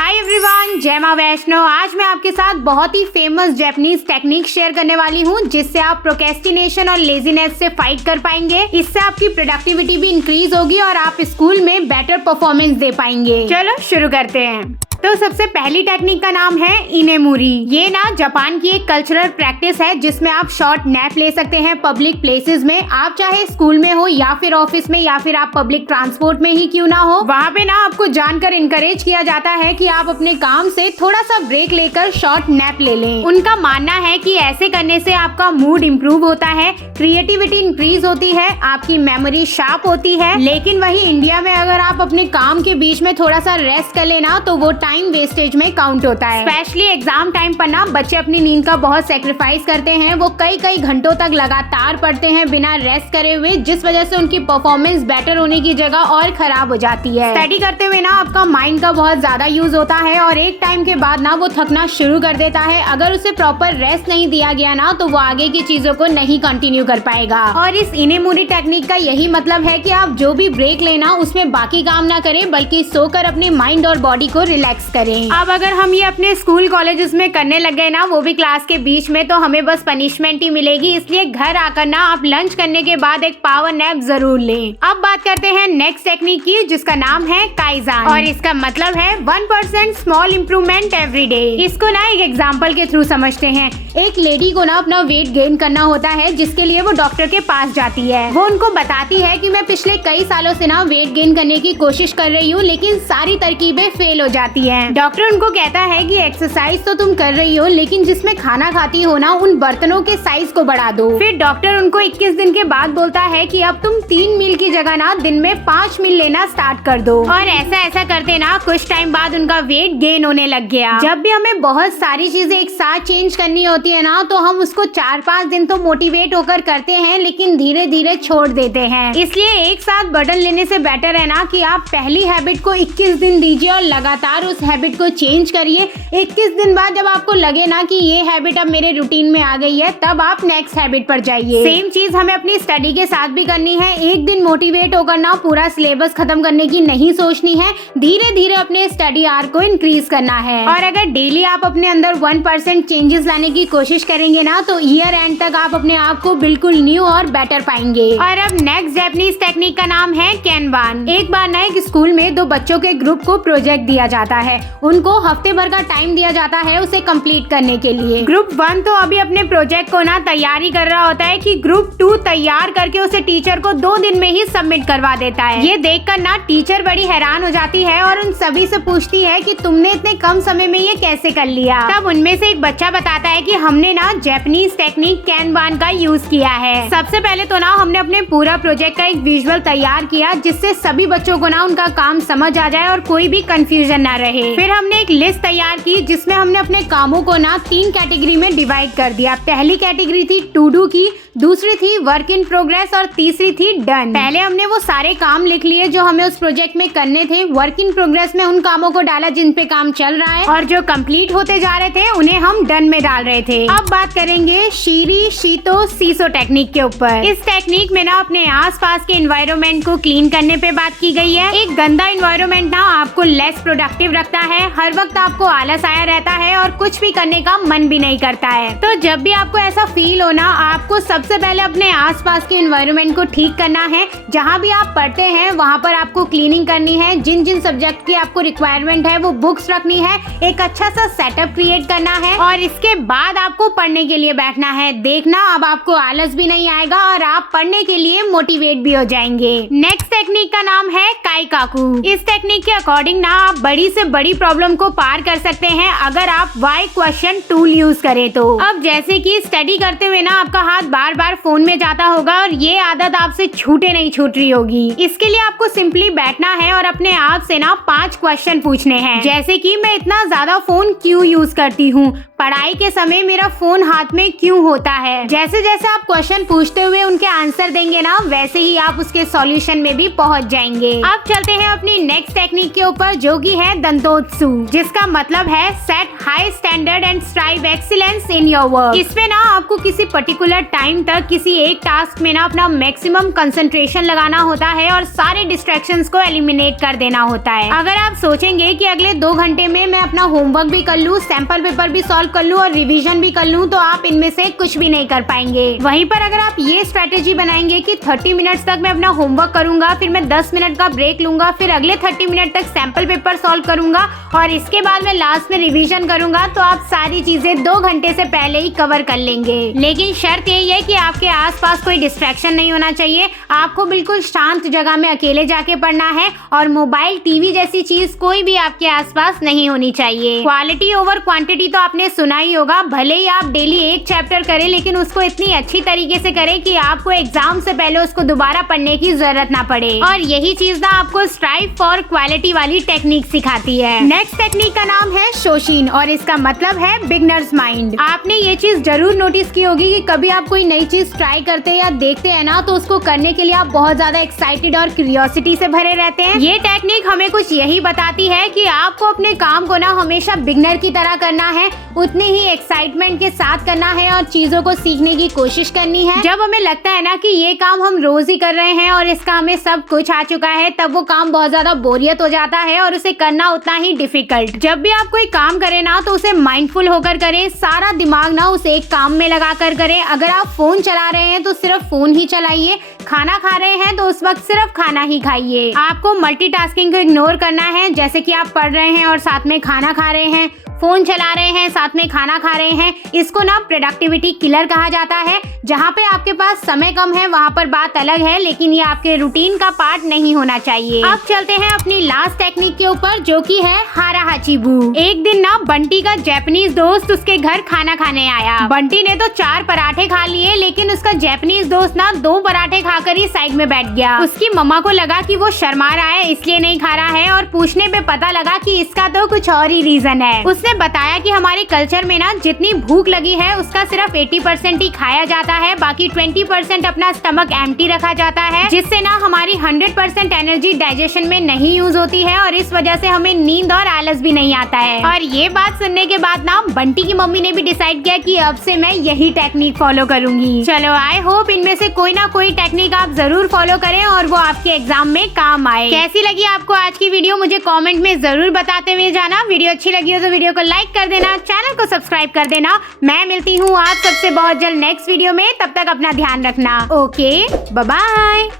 Hi everyone, जय मां वैष्णो। आज मैं आपके साथ बहुत ही फेमस जापानीज टेक्निक शेयर करने वाली हूं, जिससे आप प्रोक्रेस्टिनेशन और लेजीनेस से फाइट कर पाएंगे। इससे आपकी प्रोडक्टिविटी भी इंक्रीज होगी और आप स्कूल में बेटर परफॉर्मेंस दे पाएंगे। चलो शुरू करते हैं। तो सबसे पहली टेक्निक का नाम है इनेमुरी। ये ना जापान की एक कल्चरल प्रैक्टिस है, जिसमें आप शॉर्ट नैप ले सकते हैं पब्लिक प्लेसेस में। आप चाहे स्कूल में हो या फिर ऑफिस में या फिर आप पब्लिक ट्रांसपोर्ट में ही क्यों ना हो, वहाँ पे ना आपको जानकर इनकरेज किया जाता है कि आप अपने काम से थोड़ा सा ब्रेक लेकर शॉर्ट नैप ले लें। उनका मानना है कि ऐसे करने से आपका मूड इम्प्रूव होता है, क्रिएटिविटी इंक्रीज होती है, आपकी मेमोरी शार्प होती है। लेकिन वही इंडिया में अगर आप अपने काम के बीच में थोड़ा सा रेस्ट कर लेना तो वो टाइम वेस्टेज में काउंट होता है। स्पेशली एग्जाम टाइम पर ना बच्चे अपनी नींद का बहुत सेक्रीफाइस करते हैं। वो कई घंटों तक लगातार पढ़ते हैं बिना रेस्ट करे हुए, जिस वजह से उनकी परफॉर्मेंस बेटर होने की जगह और खराब हो जाती है। स्टडी करते हुए ना आपका माइंड का बहुत ज्यादा यूज होता है और एक टाइम के बाद ना वो थकना शुरू कर देता है। अगर उसे प्रॉपर रेस्ट नहीं दिया गया ना तो वो आगे की चीजों को नहीं कंटिन्यू कर पाएगा। और इस इनेमुरी टेक्निक का यही मतलब है कि आप जो भी ब्रेक लेना उसमें बाकी काम ना करें, बल्कि सोकर अपने माइंड और बॉडी को रिलैक्स करें। अब अगर हम ये अपने स्कूल कॉलेजेस में करने लग गए ना, वो भी क्लास के बीच में, तो हमें बस पनिशमेंट ही मिलेगी। इसलिए घर आकर ना आप लंच करने के बाद एक पावर नैप जरूर लें। अब बात करते हैं नेक्स्ट टेक्निक की, जिसका नाम है काइजान और इसका मतलब है 1% स्मॉल इम्प्रूवमेंट एवरी डे। इसको ना एक एग्जाम्पल के थ्रू समझते हैं। एक लेडी को ना अपना वेट गेन करना होता है, जिसके लिए वो डॉक्टर के पास जाती है। वो उनको बताती है कि मैं पिछले कई सालों से ना वेट गेन करने की कोशिश कर रही हूँ, लेकिन सारी तरकीबें फेल हो जाती हैं। डॉक्टर उनको कहता है कि एक्सरसाइज तो तुम कर रही हो, लेकिन जिसमें खाना खाती हो ना उन बर्तनों के साइज को बढ़ा दो। फिर डॉक्टर उनको 21 दिन के बाद बोलता है कि अब तुम 3 मील की जगह ना दिन में 5 मील लेना स्टार्ट कर दो। और ऐसा करते ना कुछ टाइम बाद उनका वेट गेन होने लग गया। जब भी हमें बहुत सारी चीजें एक साथ चेंज करनी होती है ना, तो हम उसको 4-5 दिन तो मोटिवेट होकर करते हैं, लेकिन धीरे धीरे छोड़ देते हैं। इसलिए एक साथ बदल लेने से बेटर है ना कि आप पहली हैबिट को 21 दिन दीजिए और लगातार उस हैबिट को चेंज करिए। 21 दिन बाद जब आपको लगे ना कि ये हैबिट अब मेरे रूटीन में आ गई है, तब आप नेक्स्ट हैबिट पर जाइए। सेम चीज हमें अपनी स्टडी के साथ भी करनी है। एक दिन मोटिवेट होकर ना पूरा सिलेबस खत्म करने की नहीं सोचनी है, धीरे धीरे अपने स्टडी आवर को इंक्रीज करना है। और अगर डेली आप अपने अंदर 1% चेंजेस लाने की कोशिश करेंगे ना, तो ईयर एंड तक आप अपने आप को बिल्कुल न्यू और बेटर पाएंगे। और अब नेक्स्ट जापानीज टेक्निक का नाम है कैनबान। एक बार ना एक स्कूल में 2 बच्चों के ग्रुप को प्रोजेक्ट दिया जाता है। उनको हफ्ते भर का टाइम दिया जाता है उसे कंप्लीट करने के लिए। ग्रुप 1 तो अभी अपने प्रोजेक्ट को ना तैयारी कर रहा होता है कि ग्रुप 2 तैयार करके उसे टीचर को 2 दिन में ही सबमिट करवा देता है। ये देखकर ना टीचर बड़ी हैरान हो जाती है और उन सभी से पूछती है कि तुमने इतने कम समय में ये कैसे कर लिया। तब उनमें से एक बच्चा बताता है कि हमने ना जापानीज टेक्निक कैनबान का यूज किया है। सबसे पहले तो ना हमने अपने पूरा प्रोजेक्ट का एक विजुअल तैयार किया, जिससे सभी बच्चों को ना उनका काम समझ आ जाए और कोई भी कंफ्यूजन ना रहे। फिर हमने एक लिस्ट तैयार की, जिसमें हमने अपने कामों को ना 3 कैटेगरी में डिवाइड कर दिया। पहली कैटेगरी थी टू डू की, दूसरी थी वर्क इन प्रोग्रेस और तीसरी थी डन। पहले हमने वो सारे काम लिख लिए जो हमें उस प्रोजेक्ट में करने थे। वर्क इन प्रोग्रेस में उन कामों को डाला जिन पे काम चल रहा है, और जो कंप्लीट होते जा रहे थे उन्हें हम डन में डाल रहे थे। अब बात करेंगे शीरी शीतो सीसो टेक्निक के ऊपर। इस टेक्निक में ना अपने आसपास के एनवायरनमेंट को क्लीन करने पे बात की गई है। एक गंदा एनवायरनमेंट ना आपको लेस प्रोडक्टिव रखता है, हर वक्त आपको आलस आया रहता है और कुछ भी करने का मन भी नहीं करता है। तो जब भी आपको ऐसा फील हो ना, आपको सबसे पहले अपने आसपास के एनवायरनमेंट को ठीक करना है। जहाँ भी आप पढ़ते हैं वहाँ पर आपको क्लीनिंग करनी है। जिन जिन सब्जेक्ट की आपको रिक्वायरमेंट है वो बुक्स रखनी है, एक अच्छा सा सेटअप क्रिएट करना है और इसके बाद आपको पढ़ने के लिए बैठना है। देखना अब आपको आलस भी नहीं आएगा और आप पढ़ने के लिए मोटिवेट भी हो जाएंगे। नेक्स्ट टेक्निक का नाम है काइकाकू। इस टेक्निक के अकॉर्डिंग ना आप बड़ी से बड़ी प्रॉब्लम को पार कर सकते हैं अगर आप वाई क्वेश्चन टूल यूज करें तो। अब जैसे कि स्टडी करते हुए ना आपका हाथ बार बार फोन में जाता होगा और ये आदत आपसे छूटे नहीं छूट रही होगी। इसके लिए आपको सिंपली बैठना है और अपने आप से ना 5 क्वेश्चन पूछने हैं, जैसे कि मैं इतना ज्यादा फोन क्यों यूज करती हूँ, पढ़ाई के समय मेरा फोन हाथ में क्यों होता है। जैसे जैसे आप क्वेश्चन पूछते हुए उनके आंसर देंगे ना, वैसे ही आप उसके सॉल्यूशन में भी पहुंच जाएंगे। अब चलते हैं अपनी नेक्स्ट टेक्निक के ऊपर, जो कि है दंतोत्सु, जिसका मतलब है set high standard and strive excellence in your work. इसमें ना आपको किसी पर्टिकुलर टाइम टाइम तक किसी एक टास्क में ना अपना मैक्सिमम कंसंट्रेशन लगाना होता है और सारे डिस्ट्रैक्शंस को एलिमिनेट कर देना होता है। अगर आप सोचेंगे कि अगले 2 घंटे में मैं अपना होमवर्क भी कर लूँ, सैंपल पेपर भी सॉल्व कर लूँ और रिवीजन भी कर लूँ, तो आप इनमें से कुछ भी नहीं कर पाएंगे। वहीं पर अगर आप ये स्ट्रेटेजी बनाएंगे कि 30 मिनट्स तक मैं अपना होमवर्क करूंगा, फिर मैं 10 मिनट का ब्रेक लूंगा, फिर अगले 30 मिनट तक सैंपल पेपर सॉल्व करूंगा और इसके बाद मैं लास्ट में रिवीजन करूंगा, तो आप सारी चीजें 2 घंटे से पहले ही कवर कर लेंगे। लेकिन शर्त यही है कि आपके आसपास कोई डिस्ट्रैक्शन नहीं होना चाहिए। आपको बिल्कुल शांत जगह में अकेले जाके पढ़ना है और मोबाइल, टीवी जैसी चीज कोई भी आपके आसपास नहीं होनी चाहिए। क्वालिटी ओवर क्वांटिटी तो आपने सुना ही होगा। भले ही आप डेली एक चैप्टर करें, लेकिन उसको इतनी अच्छी तरीके से करें कि आपको एग्जाम से पहले उसको दोबारा पढ़ने की जरूरत ना पड़े। और यही चीज ना आपको स्ट्राइव फॉर क्वालिटी वाली टेक्निक सिखाती है। नेक्स्ट टेक्निक का नाम है शोशीन और इसका मतलब है बिगनर्स माइंड। आपने ये चीज जरूर नोटिस की होगी कि कभी आप कोई नई चीज ट्राई करते हैं या देखते हैं ना, तो उसको करने के लिए आप बहुत ज्यादा एक्साइटेड और क्यूरियोसिटी से भरे रहते हैं। ये टेक्निक हमें कुछ यही बताती है कि आपको अपने काम को ना हमेशा बिगनर की तरह करना है, उतनी ही एक्साइटमेंट के साथ करना है और चीजों को सीखने की कोशिश करनी है। जब हमें लगता है ना कि ये काम हम रोज ही कर रहे हैं और इसका हमें सब कुछ आ चुका है, तब वो काम बहुत ज्यादा बोरियत हो जाता है और उसे करना उतना ही डिफिकल्ट। जब भी आप कोई काम करें ना, तो उसे माइंडफुल होकर करें, सारा दिमाग ना उस एक काम में लगा कर करें। अगर आप फोन चला रहे हैं तो सिर्फ फोन ही चलाइए, खाना खा रहे हैं तो उस वक्त सिर्फ खाना ही खाइए। आपको मल्टीटास्किंग को इग्नोर करना है, जैसे कि आप पढ़ रहे हैं और साथ में खाना खा रहे हैं, फोन चला रहे हैं साथ में खाना खा रहे हैं। इसको ना प्रोडक्टिविटी किलर कहा जाता है। जहाँ पे आपके पास समय कम है वहाँ पर बात अलग है, लेकिन ये आपके रूटीन का पार्ट नहीं होना चाहिए। अब चलते हैं अपनी लास्ट टेक्निक के ऊपर, जो कि है हारा हाचीबू। एक दिन ना बंटी का जापानीज दोस्त उसके घर खाना खाने आया। बंटी ने तो 4 पराठे खा लिए, लेकिन उसका जापानीज दोस्त ना 2 पराठे खाकर ही साइड में बैठ गया। उसकी मम्मा को लगा कि वो शर्मा रहा है इसलिए नहीं खा रहा है, और पूछने पे पता लगा कि इसका तो कुछ और ही रीजन है। उसने बताया कि हमारे कल्चर में ना जितनी भूख लगी है उसका सिर्फ 80% ही खाया जाता है, बाकी 20% अपना स्टमक एम्प्टी रखा जाता है, जिससे ना हमारी 100% एनर्जी डाइजेशन में नहीं यूज होती है और इस वजह से हमें नींद और आलस भी नहीं आता है। और ये बात सुनने के बाद ना बंटी की मम्मी ने भी डिसाइड किया कि अब से मैं यही टेक्निक फॉलो करूंगी। चलो, आई होप इनमें से कोई ना कोई टेक्निक आप जरूर फॉलो करें और वो आपके एग्जाम में काम आए। कैसी लगी आपको आज की वीडियो मुझे कमेंट में जरूर बताते हुए जाना। वीडियो अच्छी लगी हो तो वीडियो को लाइक कर देना, चैनल को सब्सक्राइब कर देना। मैं मिलती हूँ आप सबसे बहुत जल्द नेक्स्ट वीडियो में, तब तक अपना ध्यान रखना। Okay, bye bye.